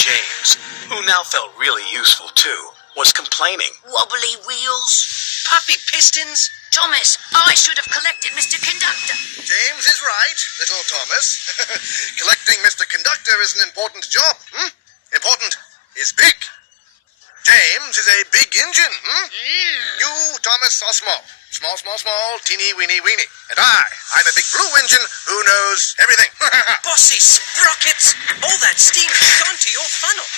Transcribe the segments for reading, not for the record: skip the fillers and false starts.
James, who now felt really useful too, was complaining. Wobbly wheels. Puffy pistons. Thomas, I should have collected Mr. Conductor. James is right, little Thomas. Collecting Mr. Conductor is an important job. Important is big. James is a big engine. You, Thomas, are small. Small, small, small, teeny, weeny, weeny. And I'm a big blue engine who knows everything. Bossy sprockets. All that steam has gone to your funnel.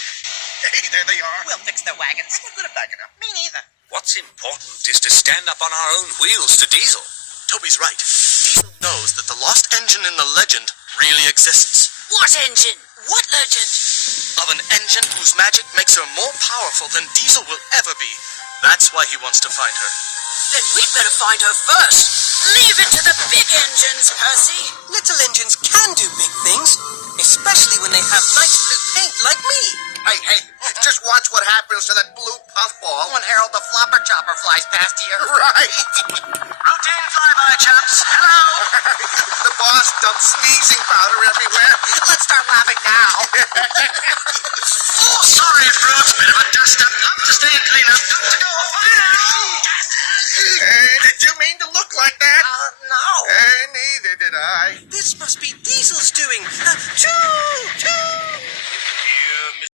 Hey, there they are. We'll fix the wagons. I'm not good at backing up. Me neither. What's important is to stand up on our own wheels to Diesel. Toby's right. Diesel knows that the lost engine in the legend really exists. What engine? What legend? Of an engine whose magic makes her more powerful than Diesel will ever be. That's why he wants to find her. Then we'd better find her first. Leave it to the big engines, Percy. Little engines can do big things, especially when they have nice blue paint like me. Hey, just watch what happens to that blue puffball When Harold the Flopper Chopper flies past here. Right. Routine flyby, chaps. Hello. The boss dumps sneezing powder everywhere. Let's start laughing now. Oh, sorry, Fruits. Bit of a dust-up. Love to stay and clean up.